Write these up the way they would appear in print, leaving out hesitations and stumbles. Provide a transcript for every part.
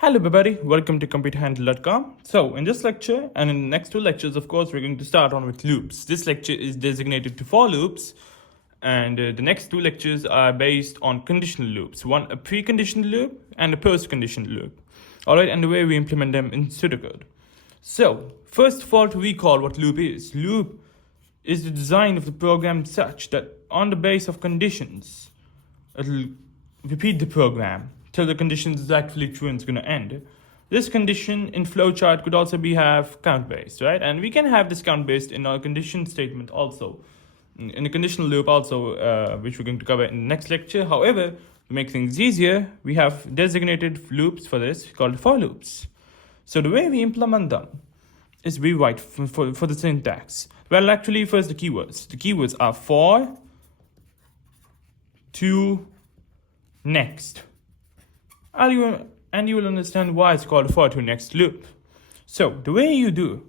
Hello everybody, welcome to computerhandle.com. So in this lecture and in the next two lectures, of course, we're going to start on with loops. This lecture is designated to for loops, and the next two lectures are based on conditional loops. One a preconditional loop and a post-conditional loop. Alright, and the way we implement them in pseudocode. So first of all, to recall what loop is. Loop is the design of the program such that on the base of conditions, it'll repeat the program till the condition is actually true and it's going to end. This condition in flowchart could also be have count based, right? And we can have this count based in our condition statement also, in a conditional loop also, which we're going to cover in the next lecture. However, to make things easier, we have designated loops for this called for loops. So the way we implement them is we write for the syntax. Well, actually, first the keywords. The keywords are for, to, next. And you will understand why it's called for to next loop. So the way you do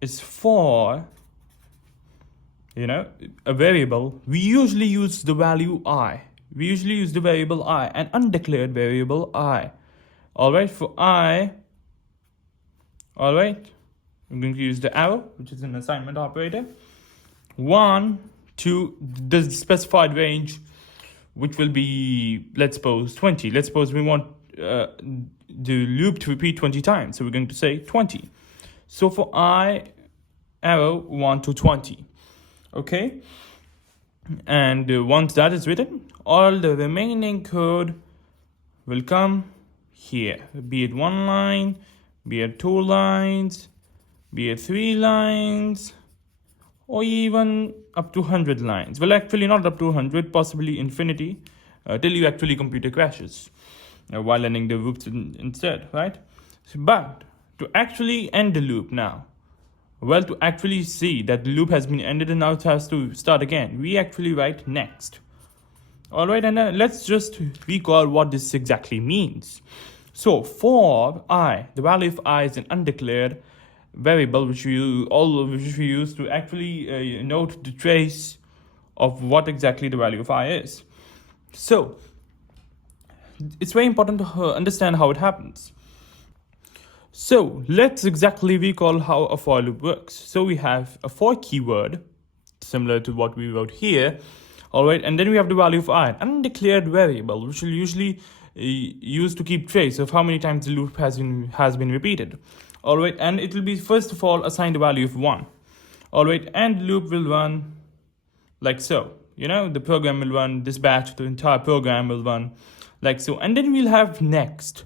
is for, a variable, we usually use the value I. We usually use the variable I, an undeclared variable I. Alright, for I, alright, I'm going to use the arrow, which is an assignment operator. 1, 2, the specified range, which will be, let's suppose, 20. Let's suppose we want the loop to repeat 20 times. So we're going to say 20. So for I, arrow 1 to 20. Okay? And once that is written, all the remaining code will come here. Be it 1 line, be it 2 lines, be it 3 lines, or even up to 100 lines. Well, actually not up to 100, possibly infinity, till your actually computer crashes while running the loops instead, right? But to actually end the loop now, well, to actually see that the loop has been ended and now it has to start again, we actually write next. Alright, and let's just recall what this exactly means. So for I, the value of I is an undeclared variable which we use to actually note the trace of what exactly the value of I is. So it's very important to understand how it happens. So let's exactly recall how a for loop works. So we have a for keyword, similar to what we wrote here, alright, and then we have the value of I, an undeclared variable, which will usually use to keep trace of how many times the loop has been repeated. Alright, and it will be first of all assigned a value of 1. Alright, and the loop will run like so. The program will run this batch, the entire program will run like so. And then we'll have next.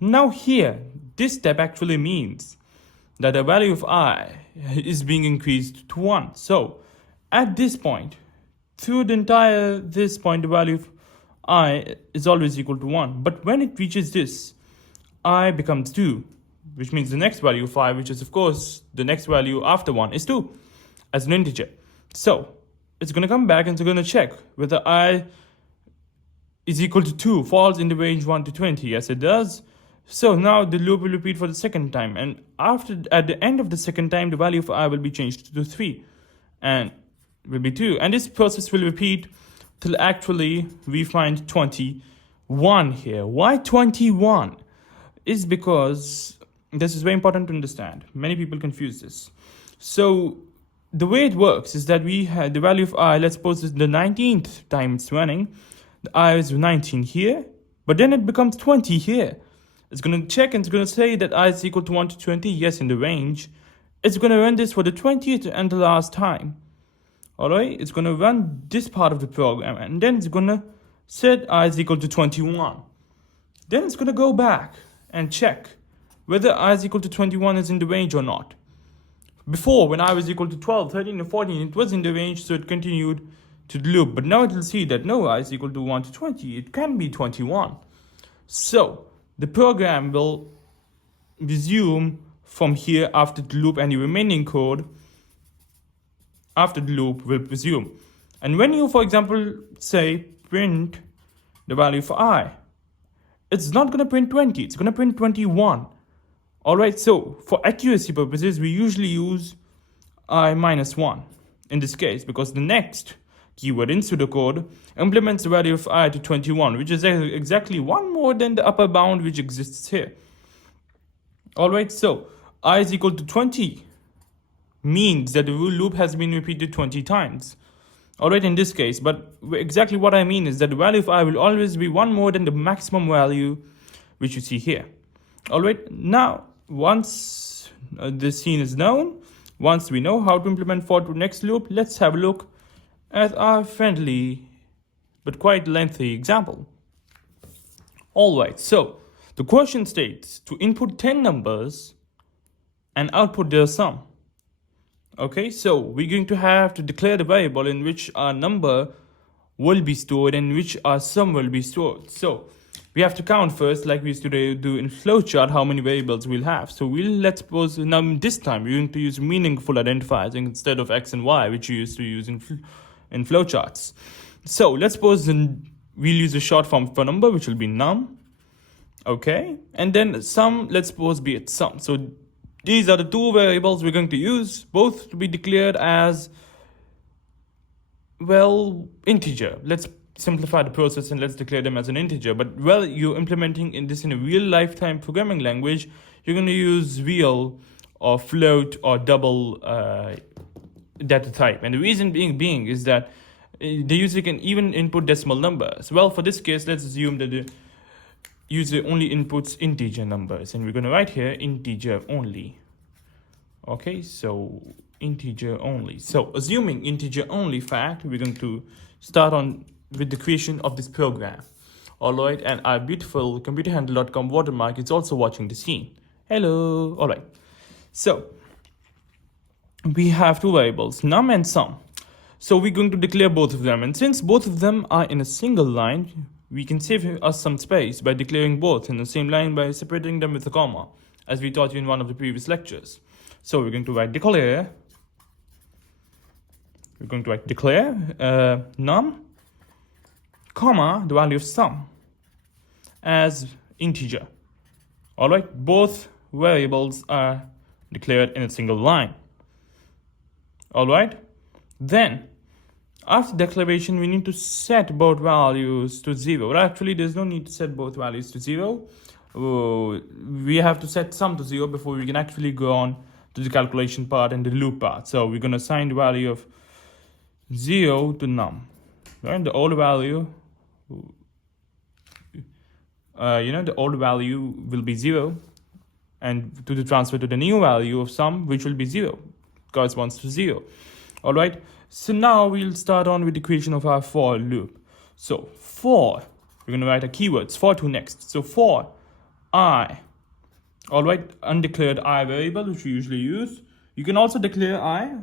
Now here, this step actually means that the value of I is being increased to 1. So at this point, through the entire this point, the value of I is always equal to 1. But when it reaches this, I becomes 2. Which means the next value of I, which is of course the next value after 1, is 2 as an integer. So it's going to come back and it's going to check whether I is equal to 2 falls in the range 1 to 20. Yes, it does. So now the loop will repeat for the second time, and at the end of the second time, the value of I will be changed to 3 and will be 2. And this process will repeat till actually we find 21 here. Why 21? Is because this is very important to understand. Many people confuse this. So the way it works is that we have the value of I, let's suppose it's the 19th time it's running. The I is 19 here, but then it becomes 20 here. It's going to check and it's going to say that I is equal to 1 to 20, yes, in the range. It's going to run this for the 20th and the last time. Alright, it's going to run this part of the program and then it's going to set I is equal to 21. Then it's going to go back and check whether I is equal to 21 is in the range or not. Before, when I was equal to 12, 13, or 14, it was in the range, so it continued to the loop. But now it will see that no, I is equal to 1 to 20. It can be 21. So the program will resume from here after the loop, and the remaining code after the loop will resume. And when you, for example, say print the value for I, it's not going to print 20, it's going to print 21. Alright, so for accuracy purposes, we usually use I minus 1 in this case, because the next keyword in pseudocode implements the value of I to 21, which is exactly one more than the upper bound which exists here. All right, so I is equal to 20 means that the loop has been repeated 20 times. All right, in this case, but exactly what I mean is that the value of I will always be one more than the maximum value which you see here. All right, now once this scene is known, once we know how to implement for to next loop, let's have a look at our friendly but quite lengthy example. All right, so the question states to input 10 numbers and output their sum. Okay, so we're going to have to declare the variable in which our number will be stored and which our sum will be stored. So we have to count first, like we used to do in flowchart, how many variables we'll have. So let's suppose now this time we're going to use meaningful identifiers instead of x and y, which we used to use in flowcharts. So let's suppose we'll use a short form for number, which will be num. Okay, and then sum, let's suppose be it sum. So these are the two variables we're going to use, both to be declared as, well, integer. Let's simplify the process and let's declare them as an integer. But well, you're implementing in a real lifetime programming language, you're going to use real or float or double data type. And the reason being is that the user can even input decimal numbers. Well, for this case, let's assume that the user only inputs integer numbers, and we're going to write here integer only. Okay, so integer only. So assuming integer only fact, we're going to start on with the creation of this program. All right, and our beautiful computerhandle.com watermark is also watching the scene. Hello. All right, so we have two variables, num and sum. So we're going to declare both of them, and since both of them are in a single line, we can save us some space by declaring both in the same line by separating them with a comma, as we taught you in one of the previous lectures. So we're going to write declare. We're going to write declare num, comma, the value of sum as integer. All right, both variables are declared in a single line. All right, then after declaration, we need to set both values to 0. Well, actually, there's no need to set both values to 0. We have to set sum to 0 before we can actually go on to the calculation part and the loop part. So we're going to assign the value of 0 to num. Right? The old value, the old value will be 0, and to the transfer to the new value of sum, which will be 0, corresponds to 0. All right. So now we'll start on with the creation of our for loop. So for, we're going to write a keywords for to next. So for I, all right, undeclared I variable, which we usually use. You can also declare I,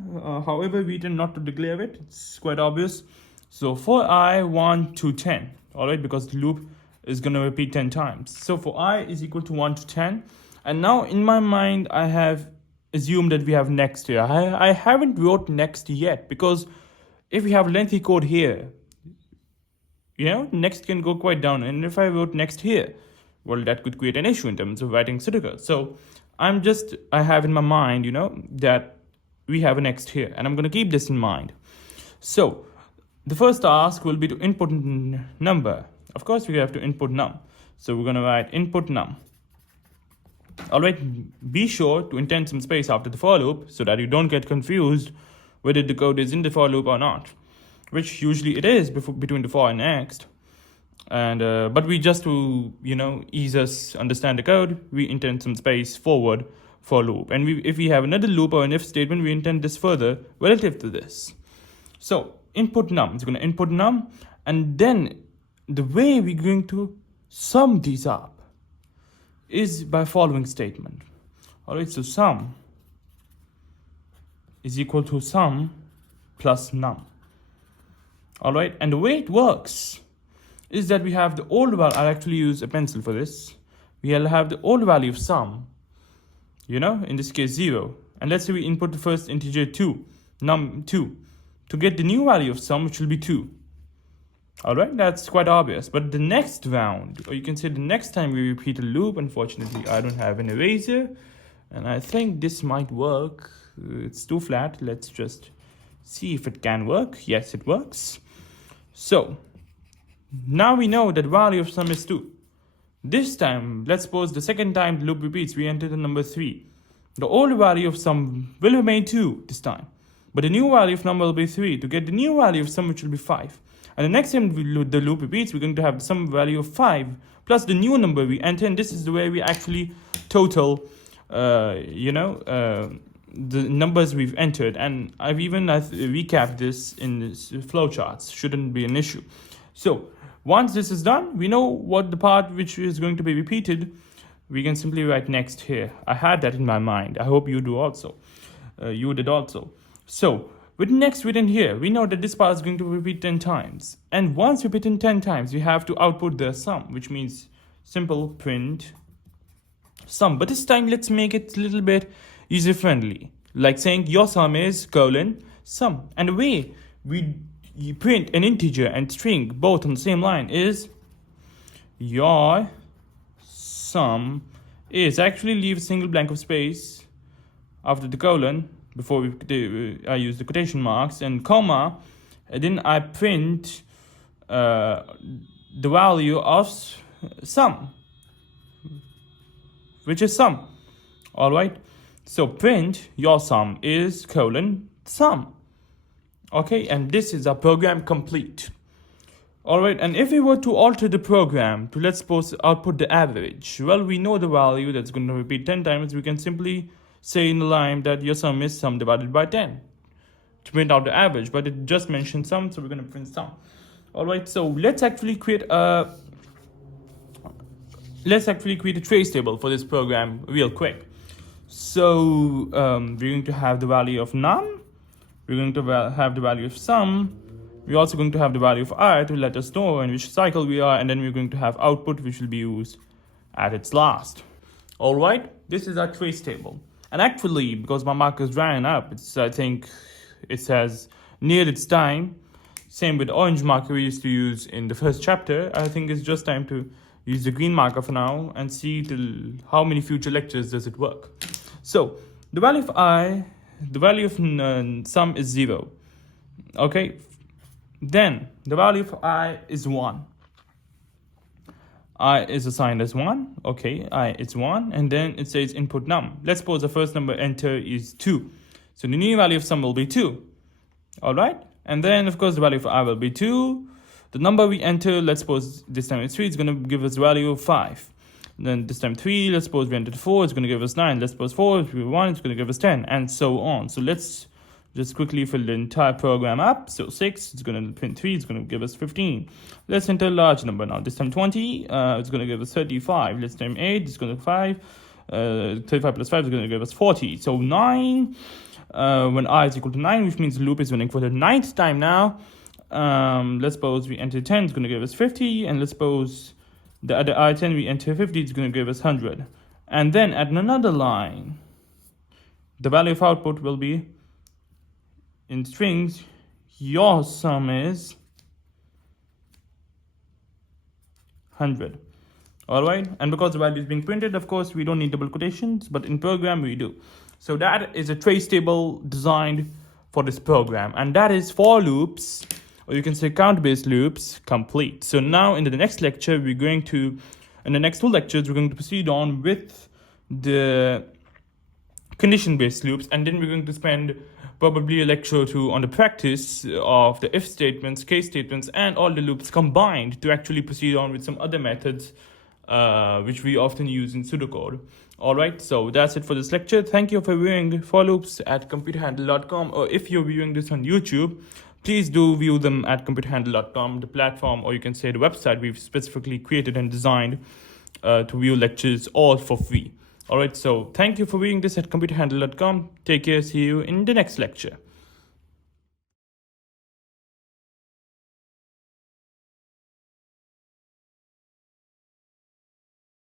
however, we tend not to declare it. It's quite obvious. So for I 1 to 10, all right, because the loop is going to repeat 10 times. So for I is equal to 1 to 10. And now in my mind, I have assume that we have next here. I haven't wrote next yet, because if we have lengthy code here, next can go quite down. And if I wrote next here, well, that could create an issue in terms of writing pseudocode. So I have in my mind, that we have a next here, and I'm going to keep this in mind. So the first task will be to input number. Of course, we have to input num. So we're going to write input num. All right, be sure to indent some space after the for loop so that you don't get confused whether the code is in the for loop or not, which usually it is between the for and next. And but we just to ease us understand the code, we indent some space forward for loop, and if we have another loop or an if statement, we indent this further relative to this. So input num is going to input num, and then the way we're going to sum these up is by following statement. All right, so sum is equal to sum plus num. All right, and the way it works is that we have the old value. I'll actually use a pencil for this. We'll have the old value of sum, in this case 0. And let's say we input the first integer 2, num 2, to get the new value of sum, which will be 2. All right, that's quite obvious. But the next round, or you can say the next time we repeat a loop, unfortunately, I don't have an eraser, and I think this might work. It's too flat. Let's just see if it can work. Yes, it works. So now we know that value of sum is 2. This time, let's suppose the second time the loop repeats, we enter the number 3. The old value of sum will remain 2 this time, but the new value of number will be 3. To get the new value of sum, which will be 5. And the next time the loop repeats, we're going to have some value of 5 plus the new number we enter, and this is the way we actually total, the numbers we've entered. And I've recapped this in this flowcharts. Shouldn't be an issue. So once this is done, we know what the part which is going to be repeated. We can simply write next here. I had that in my mind. I hope you do also. You did also. So with next written here, we know that this part is going to repeat 10 times. And once repeated 10 times, we have to output the sum, which means simple print sum. But this time, let's make it a little bit user-friendly. Like saying your sum is : sum. And the way you print an integer and string both on the same line is your sum is. Actually leave a single blank of space after the colon before I use the quotation marks and comma, and then I print the value of sum, which is sum. All right, so print your sum is : sum. Okay, and this is our program complete. All right, and if we were to alter the program to, let's suppose, output the average, well, we know the value that's going to repeat 10 times. We can simply say in the line that your sum is sum divided by 10 to print out the average, but it just mentioned sum, so we're going to print sum. All right, so let's actually create a trace table for this program real quick. So we're going to have the value of num. We're going to have the value of sum. We're also going to have the value of I to let us know in which cycle we are, and then we're going to have output, which will be used at its last. All right, this is our trace table. And actually, because my marker is drying up, I think it says near its time. Same with orange marker we used to use in the first chapter. I think it's just time to use the green marker for now and see till how many future lectures does it work. So the value of I, the value of sum is 0. Okay, then the value of I is 1. I is assigned as 1. Okay, I is 1, and then it says input num. Let's suppose the first number enter is 2. So the new value of sum will be 2. All right, and then of course the value of I will be 2. The number we enter, let's suppose this time it's 3, it's going to give us value of 5. And then this time 3, let's suppose we entered 4, it's going to give us 9. Let's suppose 4, if we 1, it's going to give us 10, and so on. So let's just quickly fill the entire program up. So 6, it's going to print 3, it's going to give us 15. Let's enter a large number now. This time 20, it's going to give us 35. Let's time 8, it's going to 5. 35 plus 5 is going to give us 40. So 9, when I is equal to 9, which means the loop is running for the 9th time now. Let's suppose we enter 10, it's going to give us 50. And let's suppose the other I10, we enter 50, it's going to give us 100. And then at another line, the value of output will be in strings, your sum is 100. All right, and because the value is being printed, of course, we don't need double quotations, but in program we do. So that is a trace table designed for this program, and that is for loops, or you can say count-based loops, complete. So now in the next lecture, in the next 2 lectures, we're going to proceed on with the condition-based loops, and then we're going to spend probably a lecture or 2 on the practice of the if statements, case statements, and all the loops combined to actually proceed on with some other methods which we often use in pseudocode. All right, so that's it for this lecture. Thank you for viewing for loops at computerhandle.com, or if you're viewing this on YouTube, please do view them at computerhandle.com, the platform, or you can say the website we've specifically created and designed to view lectures all for free. All right, so thank you for viewing this at computerhandle.com. Take care. See you in the next lecture.